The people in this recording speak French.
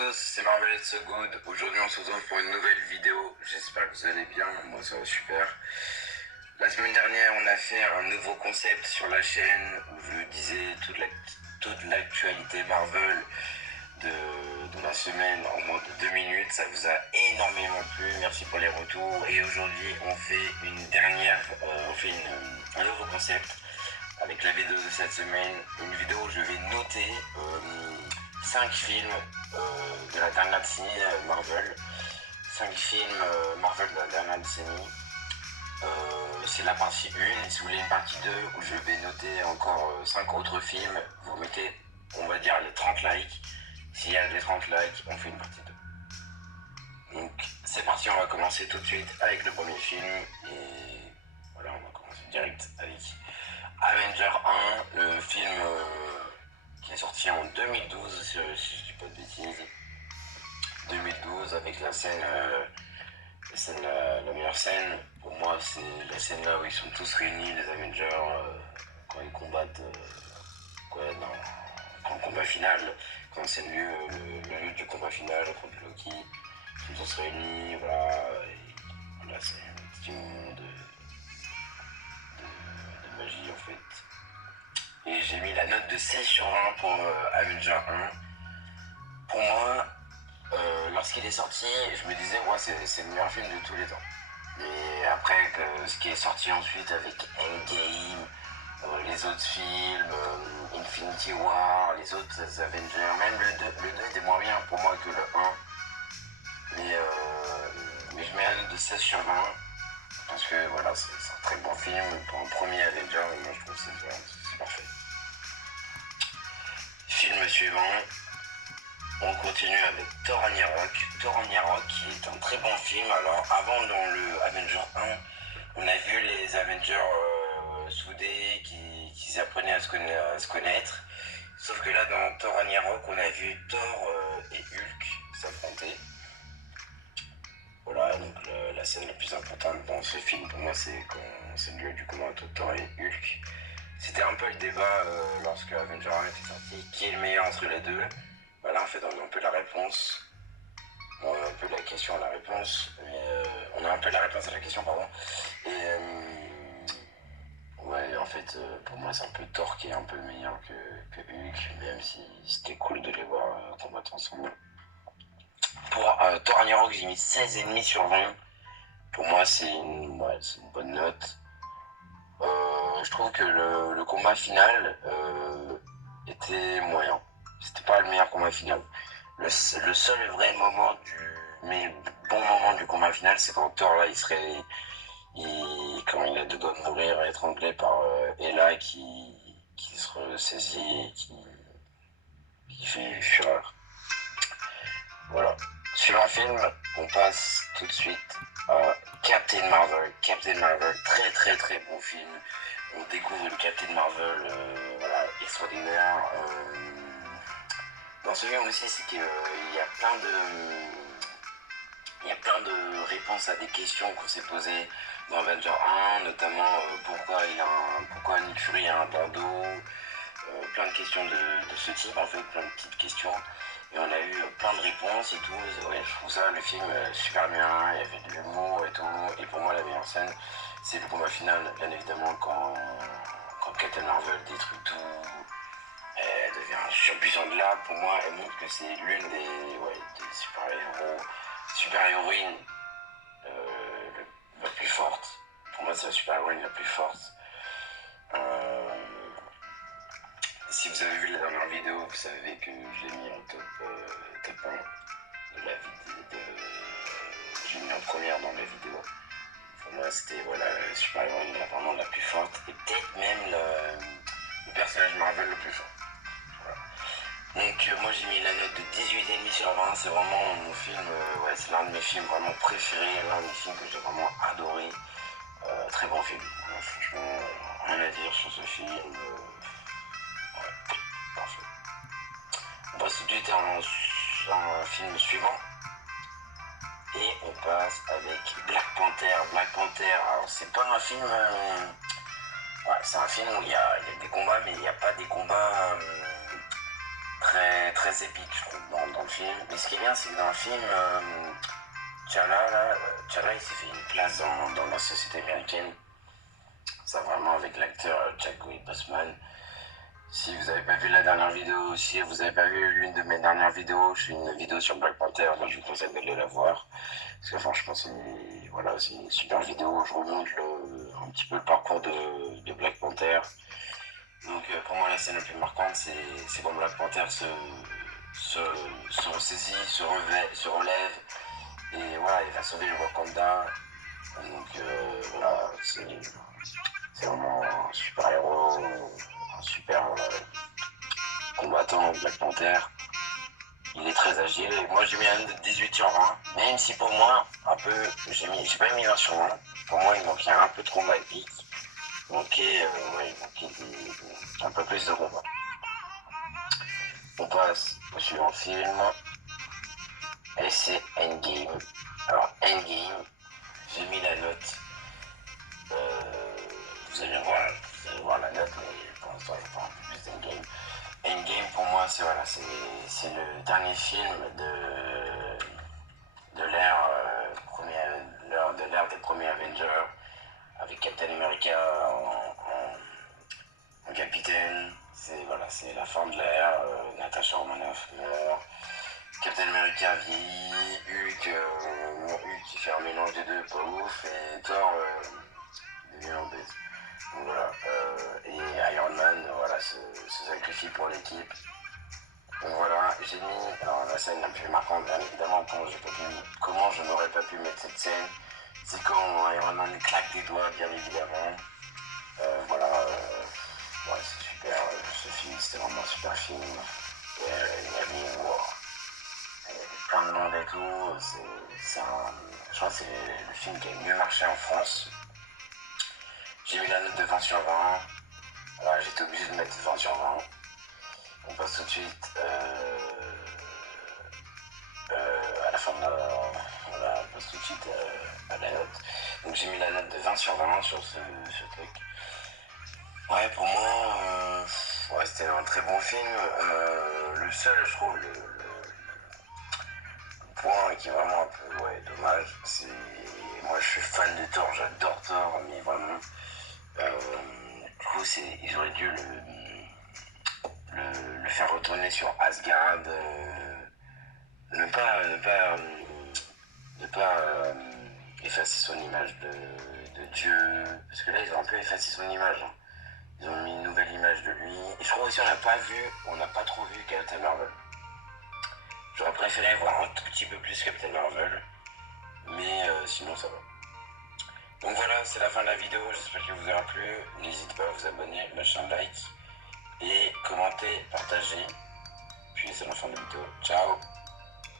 tous, c'est Marvel So Good. Aujourd'hui on se retrouve pour une nouvelle vidéo. J'espère que vous allez bien, moi ça va super. La semaine dernière on a fait un nouveau concept sur la chaîne où je disais toute l'actualité Marvel de la semaine en moins de 2 minutes. Ça vous a énormément plu, merci pour les retours. Et aujourd'hui on fait un nouveau concept avec la vidéo de cette semaine. Une vidéo où je vais noter 5 films de la dernière décennie Marvel. 5 films Marvel de la dernière décennie. C'est la partie 1. Et si vous voulez une partie 2 où je vais noter encore 5 autres films, vous mettez, on va dire, les 30 likes. S'il y a les 30 likes, on fait une partie 2. Donc c'est parti, on va commencer tout de suite avec le premier film. Et voilà, on va commencer direct avec Avenger 1, le film qui est sorti en 2012, si je dis pas de bêtises. 2012 avec la meilleure scène, pour moi c'est la scène là où ils sont tous réunis, les Avengers, quand ils combattent, dans le combat final, quand c'est le lieu du combat final contre Loki, ils sont tous réunis, voilà, c'est un petit moment de magie en fait. Et j'ai mis la note de 16 sur 20 pour Avenger 1. Pour moi, lorsqu'il est sorti, je me disais, ouais, c'est le meilleur film de tous les temps. Mais après, ce qui est sorti ensuite avec Endgame, les autres films, Infinity War, les autres Avengers, même le 2 était moins bien pour moi que le 1. Mais je mets la note de 16 sur 20, parce que voilà, c'est un très bon film pour un premier Avenger, et moi je trouve que c'est parfait. Film suivant. On continue avec Thor Ragnarok. Thor Ragnarok qui est un très bon film. Alors avant dans le Avenger 1, on a vu les Avengers soudés qui apprenaient à se connaître. Sauf que là dans Thor Ragnarok, on a vu Thor et Hulk s'affronter. Voilà, donc la scène la plus importante dans ce film pour moi c'est quand c'est le lieu du combat entre Thor et Hulk. C'était un peu le débat lorsque Avenger 1 était sorti, qui est le meilleur entre les deux. Bah là en fait on a un peu la réponse, on a un peu la question à la réponse, on a un peu la réponse à la question pardon. Et ouais en fait pour moi c'est un peu Thor qui est un peu meilleur que Hulk, même si c'était cool de les voir combattre ensemble. Pour Thor Ragnarok j'ai mis 16,5 sur 20. Pour moi c'est une bonne note. Je trouve que le combat final était moyen. C'était pas le meilleur combat final. Le seul vrai moment bon moment du combat final, c'est quand Thor là, quand il a deux doigts de mourir, étranglé par Hela qui se ressaisit et qui fait fureur. Voilà. Sur un film, on passe tout de suite à Captain Marvel. Captain Marvel, très très très bon film. On découvre le Captain Marvel, extraordinaire. Dans ce film aussi, c'est qu'il y a plein de réponses à des questions qu'on s'est posées dans Avenger 1, notamment pourquoi Nick Fury a un bandeau, plein de questions de ce type en fait, plein de petites questions. Et on a eu plein de réponses et tout. Ouais, je trouve ça, le film, super bien. Il y avait de l'humour et tout. Et pour moi, la meilleure scène, c'est le combat final, bien évidemment, quand Captain Marvel détruit tout. Elle devient surpuissante là. Pour moi, elle montre que c'est l'une des super-héroïnes la plus forte. Pour moi, c'est la super-héroïne la plus forte. Si vous avez vu la dernière vidéo, vous savez que je l'ai mis en top 1 de la vidéo. Je l'ai mis en première dans la vidéo. Pour moi, c'était la super-héroïne vraiment la plus forte et peut-être même le personnage Marvel le plus fort. Voilà. Donc, moi j'ai mis la note de 18,5 sur 20. C'est vraiment mon film, c'est l'un de mes films vraiment préférés, l'un des films que j'ai vraiment adoré. Très bon film. Franchement, rien à dire sur ce film. Parfait. On passe tout de suite à un film suivant. Et on passe avec Black Panther. Black Panther, alors c'est pas un film... c'est un film où il y a des combats, mais il n'y a pas des combats très, très épiques, je trouve, dans dans le film. Mais ce qui est bien, c'est que dans le film, T'Challa, il s'est fait une place dans la société américaine. Ça vraiment avec l'acteur Chadwick Boseman. Si vous n'avez pas vu la dernière vidéo, si vous n'avez pas vu l'une de mes dernières vidéos, je fais une vidéo sur Black Panther, donc je vous conseille d'aller la voir. Parce que franchement, c'est une super vidéo. Je remonte un petit peu le parcours de Black Panther. Donc pour moi, la scène la plus marquante, c'est quand Black Panther se ressaisit, se relève, et voilà, il va sauver le Wakanda. Donc voilà, c'est vraiment un super héros, un super combattant Black Panther. Il est très agile. Et moi j'ai mis un note de 18 sur 20. Même si pour moi, un peu, j'ai pas mis 20 sur 20. Pour moi il manquait un peu de combat épique. Il manquait un peu plus de combat. On passe au suivant film. Et c'est Endgame. Alors Endgame, j'ai mis la note. Vous allez voir la note, mais pour l'instant je parle un peu plus d'Endgame. Endgame pour moi c'est le dernier film de l'ère des premiers Avengers, avec Captain America en capitaine. C'est la fin de l'ère. Natasha Romanoff meurt. Captain America vieillit. Hulk qui fait un mélange des deux, pas ouf. Et Thor devient obèse. Donc voilà. Et Iron Man, voilà, se sacrifie pour l'équipe. Donc voilà, j'ai mis, alors la scène la plus marquante, bien évidemment, comment je n'aurais pas pu mettre cette scène, c'est quand Iron Man claque des doigts, bien évidemment. Ouais, c'est super, ce film, c'était vraiment un super film. Il y avait plein de monde et tout, je crois que c'est le film qui a le mieux marché en France. J'ai mis la note de 20 sur 20, voilà, j'étais obligé de mettre 20 sur 20. On passe tout de suite à la fin de voilà, on passe tout de suite à la note. Donc j'ai mis la note de 20 sur 20 sur ce truc. Ouais, pour moi, ouais, c'était un très bon film. Le seul, je trouve, le point qui est vraiment un peu dommage, c'est. Moi, je suis fan de Thor, j'adore Thor, mais vraiment. Du coup, ils auraient dû le faire retourner sur Asgard. Ne pas effacer son image de Dieu. Parce que là, ils ont un peu effacé son image. Hein. Ils ont mis une nouvelle image de lui. Et je crois aussi on n'a pas trop vu Captain Marvel. J'aurais préféré voir un tout petit peu plus Captain Marvel. Mais sinon, ça va. Donc voilà, c'est la fin de la vidéo. J'espère qu'elle vous aura plu. N'hésitez pas à vous abonner, lâcher un like. Et commenter, partager. Puis c'est la fin de la vidéo. Ciao!